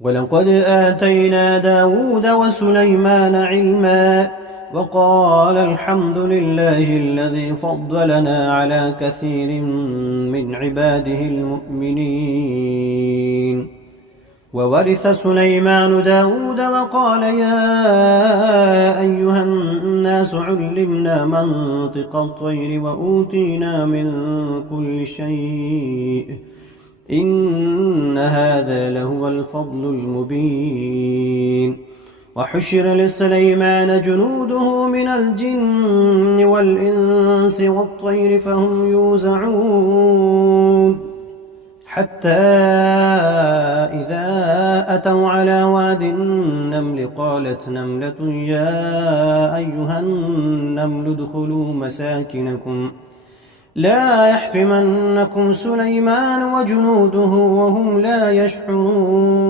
ولقد آتينا داود وسليمان علما وقال الحمد لله الذي فضلنا على كثير من عباده المؤمنين. وورث سليمان داود وقال يا أيها الناس علمنا منطق الطير وأوتينا من كل شيء إن هذا لهو الفضل المبين. وحشر لسليمان جنوده من الجن والإنس والطير فهم يوزعون حتى إذا أتوا على واد النمل قالت نملة يا أيها النمل ادخلوا مساكنكم لا يحطمنكم سليمان وجنوده وهم لا يشعرون.